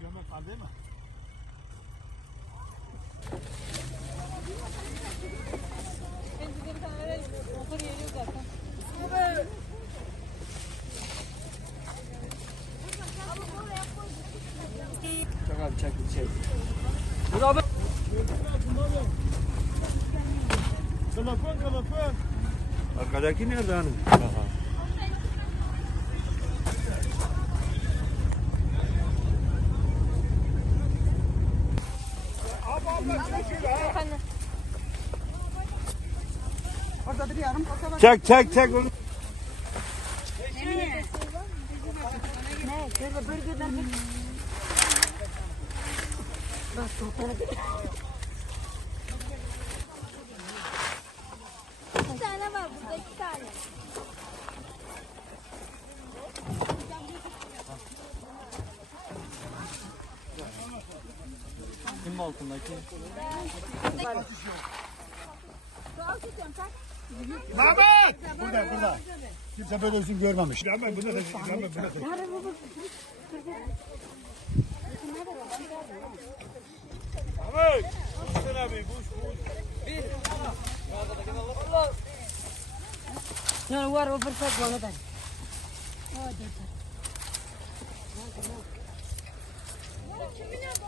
gömlek var değil mi? Ben bize bir tane vereyim. Motor geliyor zaten. Evet. Çek abi çek çek. Dur abi. Kalafon kalafon. Arkadaki nerede hanım? Aha. Orada bir yarım kasa Çek çek çek onu. Ne? Şöyle bölgeden. Bak toplara Kim bu altındaki? Mehmet! Burada, burada. Kimse böyle uzun görmemiş. Mehmet, burada da. Mehmet, burada da. Mehmet! Sen abi, kuş, kuş. Bir. No, var, o fırsat bana da. Hadi. Kimin adı?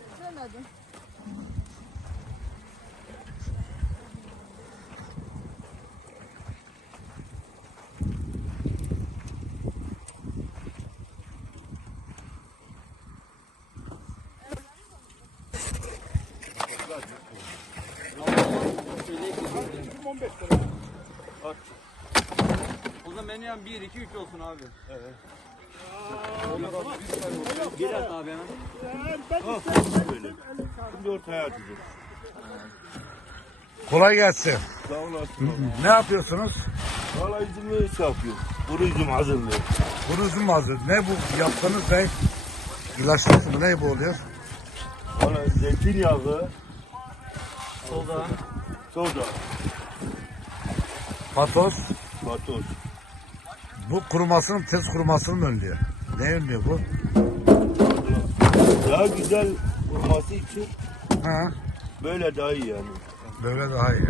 zaten. O zaman en yan 1, 2, 3 olsun abi. Evet. Aa, Gel at abi hemen. Böyle. Şimdi. Kolay gelsin. Sağ olasın. Ne yapıyorsunuz? Valla üzümü yapıyor. Kuru üzüm hazırlıyor. Kuru üzüm hazır. Ne bu yaptığınız ne? İlaçlar mı? Ne bu oluyor? Valla zeytinyağı, Soda. soda, Patos. vatoz. Bu kurumasının, tez kurumasının önlüyor. Ne önlüyor bu? Daha güzel olması için Ha, böyle daha iyi yani. böyle daha iyi.